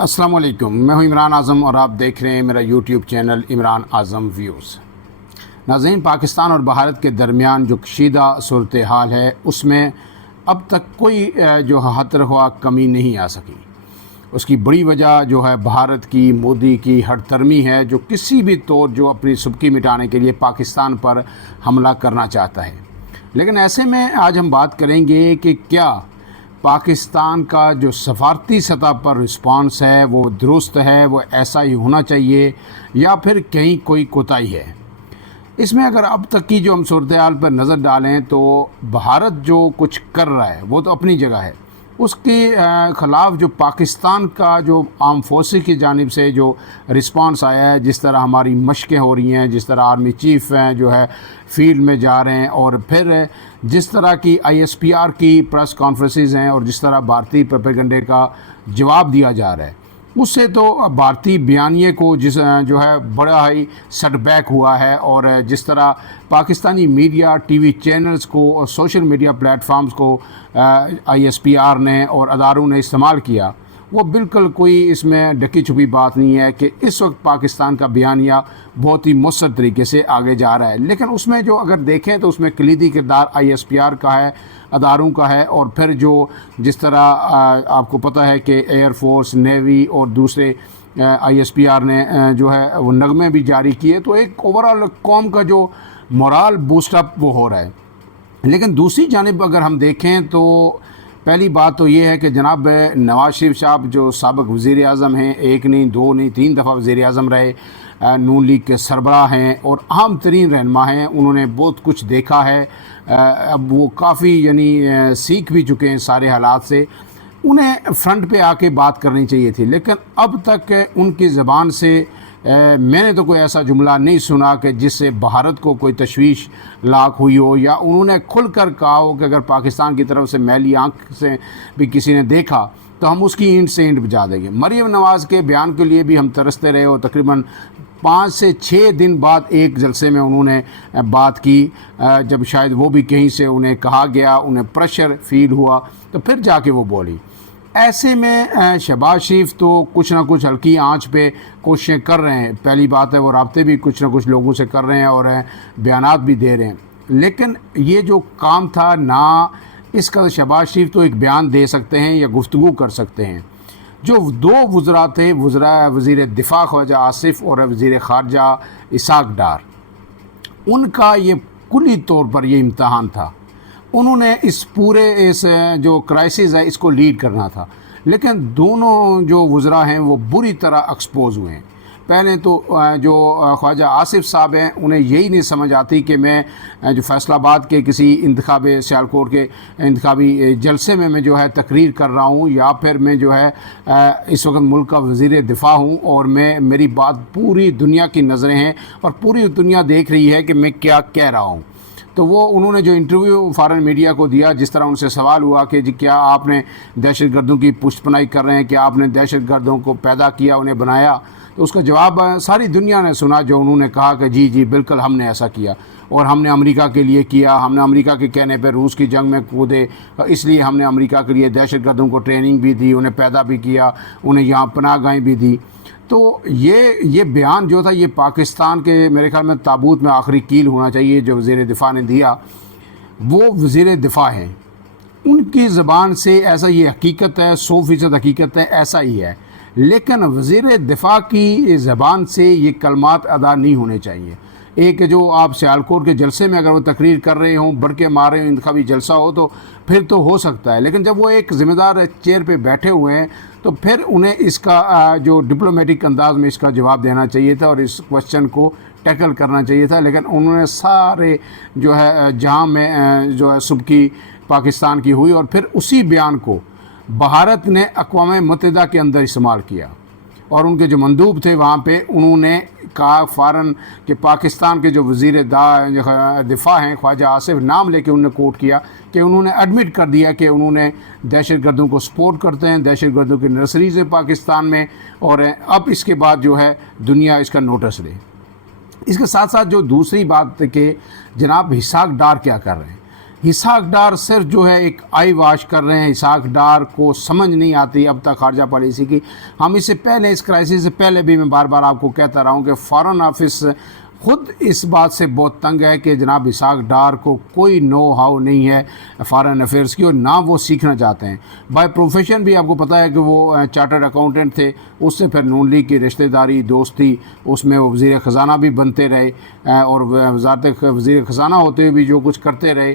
السلام علیکم، میں ہوں عمران اعظم اور آپ دیکھ رہے ہیں میرا یوٹیوب چینل عمران اعظم ویوز۔ ناظرین، پاکستان اور بھارت کے درمیان جو کشیدہ صورتحال ہے اس میں اب تک کوئی جو ہتر ہوا کمی نہیں آ سکی۔ اس کی بڑی وجہ جو ہے بھارت کی مودی کی ہٹ درمی ہے، جو کسی بھی طور جو اپنی سبکی مٹانے کے لیے پاکستان پر حملہ کرنا چاہتا ہے۔ لیکن ایسے میں آج ہم بات کریں گے کہ کیا پاکستان کا جو سفارتی سطح پر رسپانس ہے وہ درست ہے، وہ ایسا ہی ہونا چاہیے، یا پھر کہیں کوئی کوتاہی ہے۔ اس میں اگر اب تک کی جو ہم صورتحال پر نظر ڈالیں تو بھارت جو کچھ کر رہا ہے وہ تو اپنی جگہ ہے، اس کے خلاف جو پاکستان کا جو آرم فورسز کی جانب سے جو رسپانس آیا ہے، جس طرح ہماری مشقیں ہو رہی ہیں، جس طرح آرمی چیف ہیں جو ہے فیلڈ میں جا رہے ہیں، اور پھر جس طرح کی ISPR کی پریس کانفرنسز ہیں، اور جس طرح بھارتی پروپیگنڈے کا جواب دیا جا رہا ہے، اس سے تو بھارتی بیانیے کو جو ہے بڑا ہی سیٹ بیک ہوا ہے۔ اور جس طرح Pakistani media, T V channels کو اور سوشل میڈیا پلیٹ فارمز کو ISPR نے اور اداروں نے استعمال کیا، وہ بالکل کوئی اس میں ڈکی چھپی بات نہیں ہے کہ اس وقت پاکستان کا بیانیہ بہت ہی مؤثر طریقے سے آگے جا رہا ہے۔ لیکن اس میں جو اگر دیکھیں تو اس میں کلیدی کردار ISPR کا ہے، اداروں کا ہے، اور پھر جس طرح آپ کو پتہ ہے کہ ایئر فورس، نیوی اور دوسرے ISPR نے جو ہے وہ نغمے بھی جاری کیے، تو ایک اوورال قوم کا جو مورال بوسٹ اپ وہ ہو رہا ہے۔ لیکن دوسری جانب اگر ہم دیکھیں تو پہلی بات تو یہ ہے کہ جناب نواز شریف صاحب جو سابق وزیر اعظم ہیں، ایک نہیں، دو نہیں، 3 دفعہ وزیر اعظم رہے، نون لیگ کے سربراہ ہیں اور اہم ترین رہنما ہیں، انہوں نے بہت کچھ دیکھا ہے، اب وہ کافی سیکھ بھی چکے ہیں سارے حالات سے۔ انہیں فرنٹ پہ آ کے بات کرنی چاہیے تھی، لیکن اب تک ان کی زبان سے میں نے تو کوئی ایسا جملہ نہیں سنا کہ جس سے بھارت کو کوئی تشویش لاحق ہوئی ہو، یا انہوں نے کھل کر کہا ہو کہ اگر پاکستان کی طرف سے میلی آنکھ سے بھی کسی نے دیکھا تو ہم اس کی اینٹ سے اینٹ بجا دیں گے۔ مریم نواز کے بیان کے لیے بھی ہم ترستے رہے، اور تقریباً 5 سے 6 دن بعد ایک جلسے میں انہوں نے بات کی، جب شاید وہ بھی کہیں سے انہیں کہا گیا، انہیں پریشر فیل ہوا تو پھر جا کے وہ بولی۔ ایسے میں شہباز شریف تو کچھ نہ کچھ ہلکی آنچ پہ کوششیں کر رہے ہیں، پہلی بات ہے وہ رابطے بھی کچھ نہ کچھ لوگوں سے کر رہے ہیں اور بیانات بھی دے رہے ہیں، لیکن یہ جو کام تھا نہ اس کا شہباز شریف تو ایک بیان دے سکتے ہیں یا گفتگو کر سکتے ہیں۔ جو 2 وزراء تھے، وزیر دفاع خواجہ آصف اور وزیر خارجہ اسحاق ڈار، ان کا یہ کلی طور پر یہ امتحان تھا۔ انہوں نے اس پورے جو کرائسس ہے اس کو لیڈ کرنا تھا، لیکن دونوں جو وزراء ہیں وہ بری طرح ایکسپوز ہوئے ہیں۔ پہلے تو جو خواجہ آصف صاحب ہیں انہیں یہی نہیں سمجھ آتی کہ میں جو فیصل آباد کے کسی انتخابی سیالکوٹ کے انتخابی جلسے میں جو ہے تقریر کر رہا ہوں، یا پھر میں جو ہے اس وقت ملک کا وزیر دفاع ہوں، اور میری بات پوری دنیا کی نظریں ہیں اور پوری دنیا دیکھ رہی ہے کہ میں کیا کہہ رہا ہوں۔ تو وہ انہوں نے جو انٹرویو فارن میڈیا کو دیا، جس طرح ان سے سوال ہوا کہ جی کیا آپ نے دہشت گردوں کی پشت پناہی کر رہے ہیں، کہ آپ نے دہشت گردوں کو پیدا کیا، انہیں بنایا، تو اس کا جواب ساری دنیا نے سنا، جو انہوں نے کہا کہ جی بالکل ہم نے ایسا کیا، اور ہم نے امریکہ کے لیے کیا، ہم نے امریکہ کے کہنے پہ روس کی جنگ میں کودے، اس لیے ہم نے امریکہ کے لیے دہشت گردوں کو ٹریننگ بھی دی، انہیں پیدا بھی کیا، انہیں یہاں پناہ گاہیں بھی دی۔ تو یہ بیان جو تھا یہ پاکستان کے میرے خیال میں تابوت میں آخری کیل ہونا چاہیے جو وزیر دفاع نے دیا۔ وہ وزیر دفاع ہیں، ان کی زبان سے ایسا یہ حقیقت ہے، 100% حقیقت ہے، ایسا ہی ہے، لیکن وزیر دفاع کی زبان سے یہ کلمات ادا نہیں ہونے چاہیے۔ ایک جو آپ سیالکوٹ کے جلسے میں اگر وہ تقریر کر رہے ہوں، بڑھ کے مار رہے ہوں، انتخابی جلسہ ہو تو پھر تو ہو سکتا ہے، لیکن جب وہ ایک ذمہ دار چیئر پہ بیٹھے ہوئے ہیں تو پھر انہیں اس کا جو ڈپلومیٹک انداز میں اس کا جواب دینا چاہیے تھا اور اس کوشچن کو ٹیکل کرنا چاہیے تھا، لیکن انہوں نے سارے جو ہے جہاں میں جو ہے سبکی پاکستان کی ہوئی، اور پھر اسی بیان کو بھارت نے اقوام متحدہ کے اندر استعمال کیا، اور ان کے جو مندوب تھے وہاں پہ انہوں نے کہا فارن کہ پاکستان کے جو وزیر دفاع ہیں خواجہ آصف، نام لے کے انہوں نے کوٹ کیا کہ انہوں نے ایڈمٹ کر دیا کہ انہوں نے دہشت گردوں کو سپورٹ کرتے ہیں، دہشت گردوں کی نرسریز ہیں پاکستان میں، اور اب اس کے بعد جو ہے دنیا اس کا نوٹس لے۔ اس کے ساتھ ساتھ جو دوسری بات کہ جناب اسحاق ڈار کیا کر رہے ہیں، اسحاق ڈار صرف جو ہے ایک آئی واش کر رہے ہیں. اسحاق ڈار کو سمجھ نہیں آتی اب تک خارجہ پالیسی کی. ہم اس سے پہلے اس کرائسس سے پہلے بھی میں بار بار آپ کو کہتا رہا ہوں کہ فارن آفس خود اس بات سے بہت تنگ ہے کہ جناب اسحاق ڈار کو کوئی نو ہاؤ نہیں ہے فارن افیئرس کی، اور نہ وہ سیکھنا چاہتے ہیں. بائی پروفیشن بھی آپ کو پتہ ہے کہ وہ چارٹرڈ اکاؤنٹنٹ تھے، اس سے پھر نون لیگ کی رشتہ داری دوستی، اس میں وہ وزیر خزانہ بھی بنتے رہے، اور وزارت وزیر خزانہ ہوتے ہوئے بھی جو کچھ کرتے رہے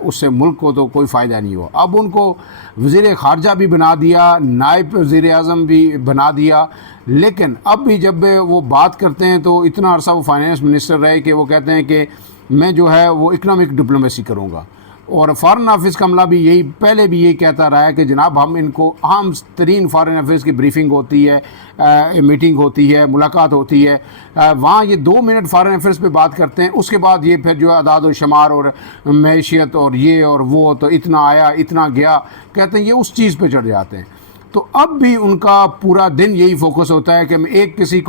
اس سے ملک کو تو کوئی فائدہ نہیں ہوا. اب ان کو وزیر خارجہ بھی بنا دیا، نائب وزیر اعظم بھی بنا دیا، لیکن اب بھی جب وہ بات کرتے ہیں تو اتنا عرصہ وہ فائنانس منسٹر رہے کہ وہ کہتے ہیں کہ میں جو ہے وہ اکنامک ڈپلومیسی کروں گا. اور فارن آفس کا عملہ بھی یہی پہلے بھی یہی کہتا رہا ہے کہ جناب ہم ان کو اہم ترین فارن افیئرس کی بریفنگ ہوتی ہے، میٹنگ ہوتی ہے، ملاقات ہوتی ہے، وہاں یہ 2 منٹ فارن افیئرس پہ بات کرتے ہیں، اس کے بعد یہ پھر جو اعداد و شمار اور معیشت اور یہ اور وہ تو اتنا آیا اتنا گیا کہتے ہیں، یہ اس چیز پہ چڑھ جاتے ہیں. تو اب بھی ان کا پورا دن یہی فوکس ہوتا ہے کہ میں کسی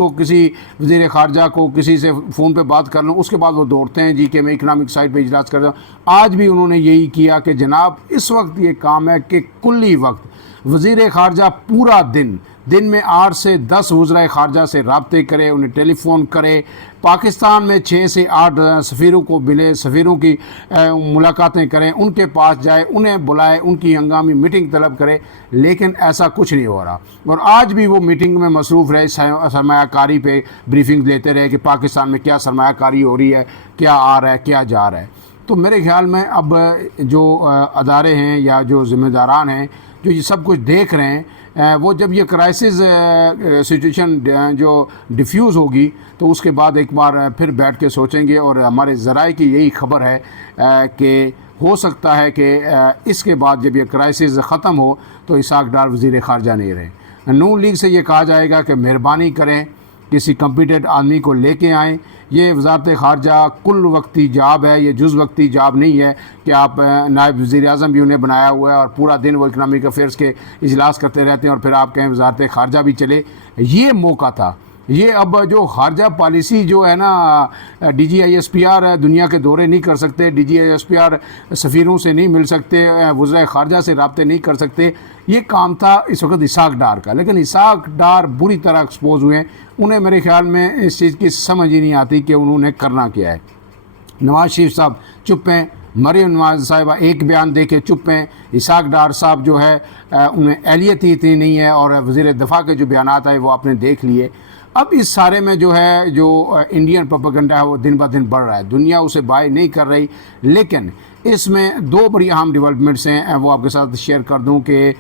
وزیر خارجہ کو کسی سے فون پہ بات کر لوں، اس کے بعد وہ دوڑتے ہیں جی کہ میں اکنامک سائٹ پہ اجلاس کر رہا ہوں. آج بھی انہوں نے یہی کیا کہ جناب اس وقت یہ کام ہے کہ کلی وقت وزیر خارجہ پورا دن میں 8 سے 10 وزرائے خارجہ سے رابطے کرے، انہیں ٹیلی فون کرے، پاکستان میں 6 سے 8 سفیروں کو ملے، سفیروں کی ملاقاتیں کریں، ان کے پاس جائے، انہیں بلائے، ان کی ہنگامی میٹنگ طلب کرے، لیکن ایسا کچھ نہیں ہو رہا. اور آج بھی وہ میٹنگ میں مصروف رہے، سرمایہ کاری پہ بریفنگ لیتے رہے کہ پاکستان میں کیا سرمایہ کاری ہو رہی ہے، کیا آ رہا ہے، کیا جا رہا ہے. تو میرے خیال میں اب جو ادارے ہیں یا جو ذمہ داران ہیں جو یہ سب کچھ دیکھ رہے ہیں، وہ جب یہ کرائسس سچویشن جو ڈیفیوز ہوگی تو اس کے بعد ایک بار پھر بیٹھ کے سوچیں گے. اور ہمارے ذرائع کی یہی خبر ہے کہ ہو سکتا ہے کہ اس کے بعد جب یہ کرائسس ختم ہو تو اسحاق ڈار وزیر خارجہ نہیں رہے. نون لیگ سے یہ کہا جائے گا کہ مہربانی کریں کسی کمپیٹنٹ آدمی کو لے کے آئیں. یہ وزارت خارجہ کل وقتی جاب ہے، یہ جز وقتی جاب نہیں ہے کہ آپ نائب وزیر اعظم بھی انہیں بنایا ہوا ہے اور پورا دن وہ اکنامک افیئرس کے اجلاس کرتے رہتے ہیں اور پھر آپ کہیں وزارت خارجہ بھی چلے. یہ موقع تھا. یہ اب جو خارجہ پالیسی جو ہے نا، D G I S P R دنیا کے دورے نہیں کر سکتے، D G I S P R سفیروں سے نہیں مل سکتے، وزرائے خارجہ سے رابطے نہیں کر سکتے، یہ کام تھا اس وقت اسحاق ڈار کا. لیکن اسحاق ڈار بری طرح ایکسپوز ہوئے ہیں. انہیں میرے خیال میں اس چیز کی سمجھ ہی نہیں آتی کہ انہوں نے کرنا کیا ہے. نواز شریف صاحب چپ ہیں، مریم نواز صاحبہ ایک بیان دے کے چپ ہیں، اسحاق ڈار صاحب جو ہے انہیں اہلیت ہی اتنی نہیں ہے، اور وزیر دفاع کے جو بیانات آئے وہ آپ نے دیکھ لیے. اب اس سارے میں جو ہے جو انڈین پروپیگنڈا ہے وہ دن بہ دن بڑھ رہا ہے، دنیا اسے بائی نہیں کر رہی. لیکن اس میں 2 بڑی اہم ڈیولپمنٹس ہیں، وہ آپ کے ساتھ شیئر کر دوں کہ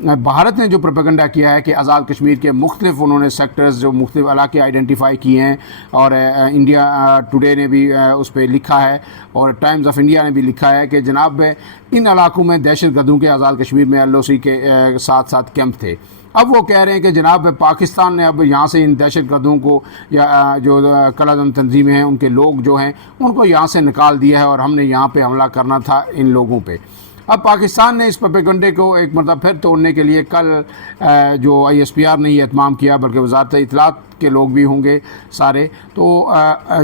بھارت نے جو پروپیگنڈا کیا ہے کہ آزاد کشمیر کے مختلف انہوں نے سیکٹرز جو مختلف علاقے آئیڈینٹیفائی کیے ہیں، اور انڈیا ٹوڈے نے بھی اس پہ لکھا ہے اور ٹائمز آف انڈیا نے بھی لکھا ہے کہ جناب ان علاقوں میں دہشت گردوں کے آزاد کشمیر میں ایل او سی کے ساتھ ساتھ کیمپ تھے. اب وہ کہہ رہے ہیں کہ جناب پاکستان نے اب یہاں سے ان دہشت گردوں کو یا جو کالعدم تنظیمیں ہیں ان کے لوگ جو ہیں ان کو یہاں سے نکال دیا ہے اور ہم نے یہاں پہ حملہ کرنا تھا ان لوگوں پہ. اب پاکستان نے اس پروپیگنڈے کو ایک مرتبہ پھر توڑنے کے لیے کل جو آئی ایس پی آر نے یہ اہتمام کیا، بلکہ وزارت اطلاعات کے لوگ بھی ہوں گے سارے، تو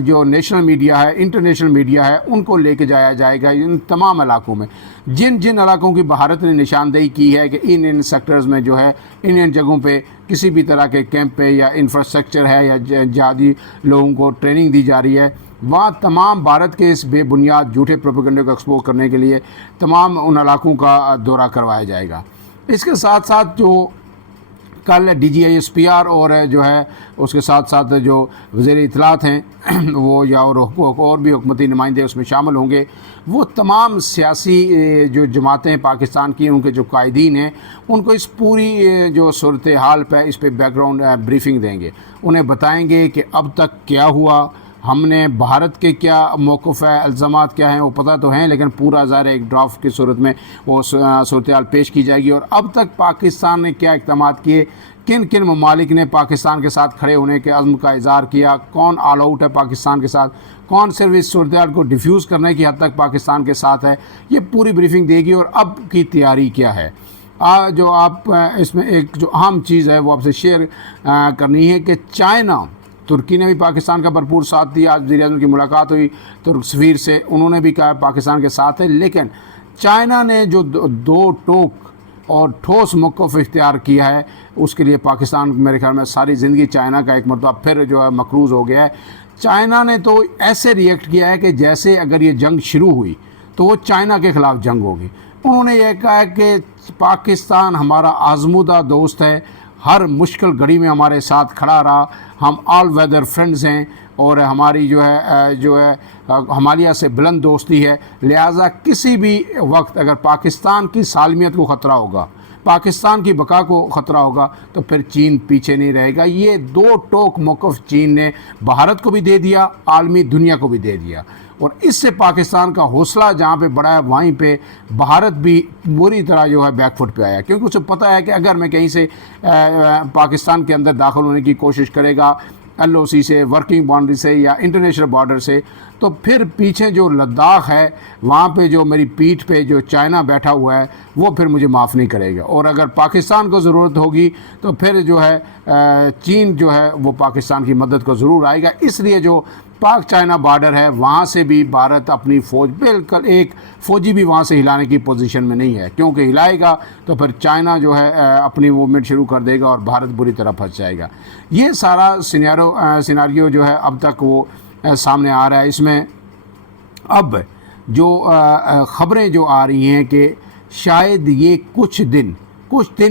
جو نیشنل میڈیا ہے، انٹرنیشنل میڈیا ہے، ان کو لے کے جایا جائے گا ان تمام علاقوں میں جن علاقوں کی بھارت نے نشاندہی کی ہے کہ ان سیکٹرز میں جو ہے ان جگہوں پہ کسی بھی طرح کے کیمپ پہ یا انفراسٹرکچر ہے یا جہادی لوگوں کو ٹریننگ دی جا رہی ہے، وہاں تمام بھارت کے اس بے بنیاد جھوٹے پروپیگنڈے کو ایکسپوز کرنے کے لیے تمام ان علاقوں کا دورہ کروایا جائے گا. اس کے ساتھ ساتھ جو کل D G I S P R اور جو ہے اس کے ساتھ ساتھ جو وزیر اطلاعات ہیں وہ یا اور بھی حکومتی نمائندے اس میں شامل ہوں گے، وہ تمام سیاسی جو جماعتیں پاکستان کی ان کے جو قائدین ہیں ان کو اس پوری جو صورتحال پہ اس پہ بیک گراؤنڈ بریفنگ دیں گے. انہیں بتائیں گے کہ اب تک کیا ہوا، ہم نے بھارت کے کیا موقف ہے، الزامات کیا ہیں وہ پتہ تو ہیں، لیکن پورا ظاہر ایک ڈرافٹ کی صورت میں وہ صورتحال پیش کی جائے گی. اور اب تک پاکستان نے کیا اقدامات کیے، کن ممالک نے پاکستان کے ساتھ کھڑے ہونے کے عزم کا اظہار کیا، کون آل آؤٹ ہے پاکستان کے ساتھ، کون صرف اس صورتحال کو ڈیفیوز کرنے کی حد تک پاکستان کے ساتھ ہے، یہ پوری بریفنگ دے گی. اور اب کی تیاری کیا ہے، جو آپ اس میں ایک جو اہم چیز ہے وہ آپ سے شیئر کرنی ہے کہ چائنا ترکی نے بھی پاکستان کا بھرپور ساتھ دیا. آج وزیر اعظم کی ملاقات ہوئی ترک سفیر سے, انہوں نے بھی کہا پاکستان کے ساتھ ہے. لیکن چائنا نے جو دو ٹوک اور ٹھوس موقف اختیار کیا ہے, اس کے لیے پاکستان میرے خیال میں ساری زندگی چائنا کا ایک مرتبہ پھر جو ہے مقروض ہو گیا ہے. چائنا نے تو ایسے ریئیکٹ کیا ہے کہ جیسے اگر یہ جنگ شروع ہوئی تو وہ چائنا کے خلاف جنگ ہوگی. انہوں نے یہ کہا کہ پاکستان ہمارا آزمودہ دوست ہے, ہر مشکل گھڑی میں ہمارے ساتھ کھڑا رہا, ہم آل ویدر فرینڈز ہیں اور ہماری جو ہے ہمالیہ سے بلند دوستی ہے. لہٰذا کسی بھی وقت اگر پاکستان کی سالمیت کو خطرہ ہوگا, پاکستان کی بقا کو خطرہ ہوگا, تو پھر چین پیچھے نہیں رہے گا. یہ دو ٹوک موقف چین نے بھارت کو بھی دے دیا, عالمی دنیا کو بھی دے دیا, اور اس سے پاکستان کا حوصلہ جہاں پہ بڑھا ہے وہیں پہ بھارت بھی بری طرح جو ہے بیک فٹ پہ آیا, کیونکہ اسے پتہ ہے کہ اگر میں کہیں سے پاکستان کے اندر داخل ہونے کی کوشش کرے گا ایل او سی سے, ورکنگ باؤنڈری سے یا انٹرنیشنل بارڈر سے, تو پھر پیچھے جو لداخ ہے وہاں پہ جو میری پیٹھ پہ جو چائنا بیٹھا ہوا ہے وہ پھر مجھے معاف نہیں کرے گا. اور اگر پاکستان کو ضرورت ہوگی تو پھر جو ہے چین جو ہے وہ پاکستان کی مدد کو ضرور آئے گا. اس لیے جو پاک چائنا بارڈر ہے وہاں سے بھی بھارت اپنی فوج بالکل ایک فوجی بھی وہاں سے ہلانے کی پوزیشن میں نہیں ہے, کیونکہ ہلائے گا تو پھر چائنا جو ہے اپنی موومنٹ شروع کر دے گا اور بھارت بری طرح پھنس جائے گا. یہ سارا سیناریو جو ہے اب تک وہ سامنے آ رہا ہے. اس میں اب جو خبریں جو آ رہی ہیں کہ شاید یہ کچھ دن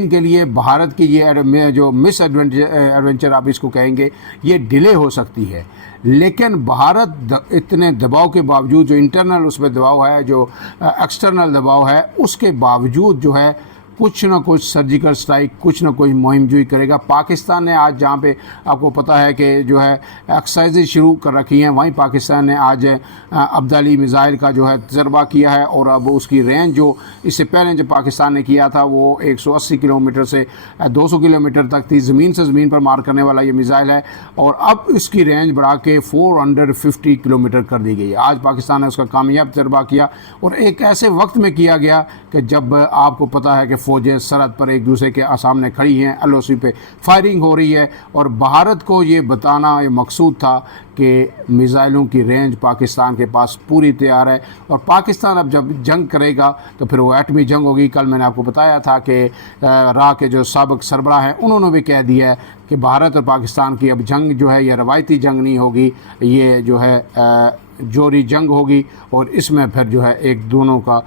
کے لیے بھارت کی یہ جو مس ایڈونچر آپ اس کو کہیں گے یہ ڈیلے ہو سکتی ہے. لیکن بھارت اتنے دباؤ کے باوجود, جو انٹرنل اس پہ دباؤ ہے, جو ایکسٹرنل دباؤ ہے, اس کے باوجود جو ہے کچھ نہ کچھ سرجیکل سٹرائک, کچھ نہ کچھ مہم جوئی کرے گا. پاکستان نے آج جہاں پہ آپ کو پتہ ہے کہ جو ہے ایکسرسائزیں شروع کر رکھی ہیں, وہیں پاکستان نے آج عبدالی میزائل کا جو ہے تجربہ کیا ہے, اور اب اس کی رینج جو اس سے پہلے جو پاکستان نے کیا تھا وہ 180 کلومیٹر سے 200 کلومیٹر تک تھی, زمین سے زمین پر مار کرنے والا یہ میزائل ہے, اور اب اس کی رینج بڑھا کے 450 کلومیٹر کر دی گئی. آج پاکستان نے اس کا کامیاب تجربہ کیا, اور ایک ایسے وقت میں کیا گیا کہ جب آپ کو پتہ ہے کہ فوجیں سرحد پر ایک دوسرے کے سامنے کھڑی ہیں, ایل او سی پہ فائرنگ ہو رہی ہے, اور بھارت کو یہ بتانا یہ مقصود تھا کہ میزائلوں کی رینج پاکستان کے پاس پوری تیار ہے, اور پاکستان اب جب جنگ کرے گا تو پھر وہ ایٹمی جنگ ہوگی. کل میں نے آپ کو بتایا تھا کہ راہ کے جو سابق سربراہ ہیں انہوں نے بھی کہہ دیا ہے کہ بھارت اور پاکستان کی اب جنگ جو ہے یہ روایتی جنگ نہیں ہوگی, یہ جو ہے جوہری جنگ ہوگی, اور اس میں پھر جو ہے ایک دونوں کا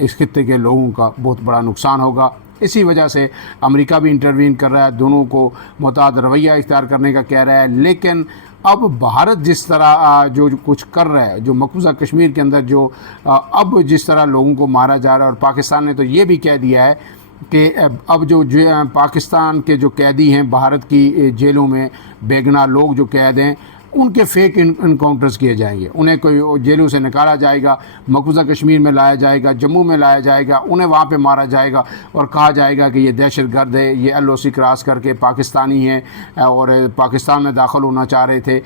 اس خطے کے لوگوں کا بہت بڑا نقصان ہوگا. اسی وجہ سے امریکہ بھی انٹروین کر رہا ہے, دونوں کو محتاط رویہ اختیار کرنے کا کہہ رہا ہے. لیکن اب بھارت جس طرح جو کچھ کر رہا ہے, جو مقبوضہ کشمیر کے اندر جو اب جس طرح لوگوں کو مارا جا رہا ہے, اور پاکستان نے تو یہ بھی کہہ دیا ہے کہ اب جو پاکستان کے جو قیدی ہیں بھارت کی جیلوں میں, بے گناہ لوگ جو قید ہیں, ان کے فیک انکاؤنٹرز کیے جائیں گے, انہیں کوئی جیلوں سے نکالا جائے گا, مقبوضہ کشمیر میں لایا جائے گا, جموں میں لایا جائے گا, انہیں وہاں پہ مارا جائے گا, اور کہا جائے گا کہ یہ دہشت گرد ہے, یہ ایل او سی کراس کر کے پاکستانی ہیں اور پاکستان میں داخل ہونا چاہ رہے تھے,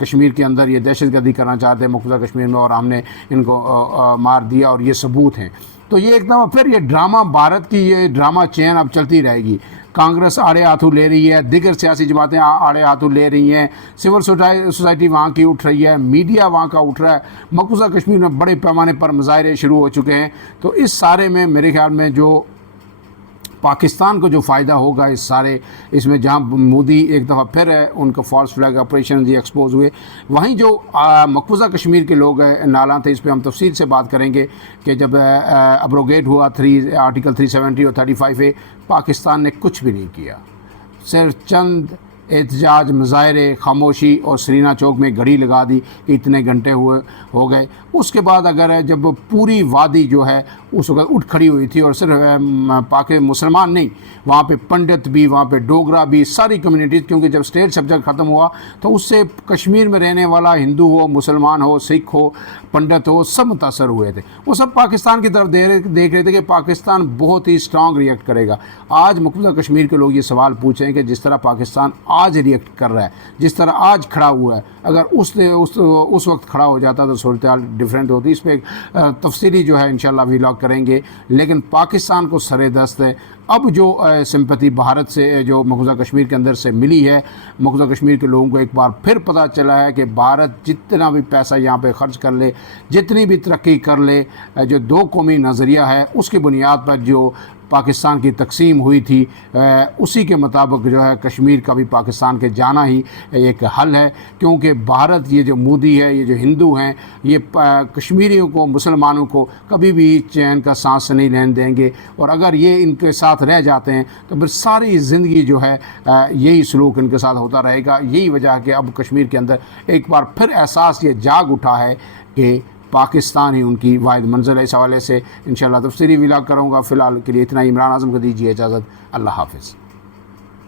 کشمیر کے اندر یہ دہشت گردی کرنا چاہتے ہیں مقبوضہ کشمیر میں, اور ہم نے ان کو مار دیا, اور یہ ثبوت ہیں. تو یہ ایک دم پھر یہ ڈرامہ, بھارت کی یہ ڈرامہ چین اب چلتی رہے گی. کانگریس آڑے ہاتھوں لے رہی ہے, دیگر سیاسی جماعتیں آڑے ہاتھوں لے رہی ہیں, سول سوسائٹی وہاں کی اٹھ رہی ہے, میڈیا وہاں کا اٹھ رہا ہے, مقبوضہ کشمیر میں بڑے پیمانے پر مظاہرے شروع ہو چکے ہیں. تو اس سارے میں میرے خیال میں جو پاکستان کو جو فائدہ ہوگا اس میں جہاں مودی ایک دفعہ پھر ہے ان کا فالس فلیگ آپریشن یہ ایکسپوز ہوئے, وہیں جو مقبوضہ کشمیر کے لوگ نالاں تھے, اس پہ ہم تفصیل سے بات کریں گے کہ جب ابروگیٹ ہوا آرٹیکل 370 اور 35A, پاکستان نے کچھ بھی نہیں کیا, صرف چند احتجاج, مظاہرے, خاموشی, اور سرینا چوک میں گھڑی لگا دی کہ اتنے گھنٹے ہو گئے. اس کے بعد اگر جب پوری وادی جو ہے اس وقت اٹھ کھڑی ہوئی تھی, اور صرف مسلمان نہیں, وہاں پہ پنڈت بھی, وہاں پہ ڈوگرا بھی, ساری کمیونٹیز, کیونکہ جب اسٹیٹ سبجیکٹ ختم ہوا تو اس سے کشمیر میں رہنے والا ہندو ہو, مسلمان ہو, سکھ ہو, پنڈت ہو, سب متاثر ہوئے تھے. وہ سب پاکستان کی طرف دیکھ رہے تھے کہ پاکستان بہت ہی اسٹرانگ ریئیکٹ کرے گا. آج مقبوضہ کشمیر کے لوگ یہ سوال پوچھیں کہ جس طرح پاکستان آج ریئیکٹ کر رہا ہے, جس طرح آج کھڑا ہوا ہے, اگر اس وقت کھڑا ہو جاتا تو صورتحال ڈیفرنٹ ہوتی. اس پہ تفصیلی جو ہے انشاءاللہ ویلاگ کریں گے، لیکن پاکستان کو سر دست ہے۔ اب جو سمپتی بھارت سے جو مقبوضہ کشمیر کے اندر سے ملی ہے، مقبوضہ کشمیر کے لوگوں کو ایک بار پھر پتہ چلا ہے کہ بھارت جتنا بھی پیسہ یہاں پہ خرچ کر لے، جتنی بھی ترقی کر لے، جو دو قومی نظریہ ہے اس کی بنیاد پر جو پاکستان کی تقسیم ہوئی تھی، اسی کے مطابق جو ہے کشمیر کا بھی پاکستان کے جانا ہی ایک حل ہے، کیونکہ بھارت یہ جو مودی ہے، یہ جو ہندو ہیں، یہ کشمیریوں کو، مسلمانوں کو کبھی بھی چین کا سانس نہیں لینے دیں گے، اور اگر یہ ان کے ساتھ رہ جاتے ہیں تو پھر ساری زندگی جو ہے یہی سلوک ان کے ساتھ ہوتا رہے گا۔ یہی وجہ ہے کہ اب کشمیر کے اندر ایک بار پھر احساس یہ جاگ اٹھا ہے کہ پاکستان ہی ان کی واحد منزل ہے۔ اس حوالے سے انشاءاللہ تفصیلی ولاگ کروں گا۔ فی الحال کے لیے اتنا ہی۔ عمران اعظم کو دیجیے اجازت۔ اللہ حافظ۔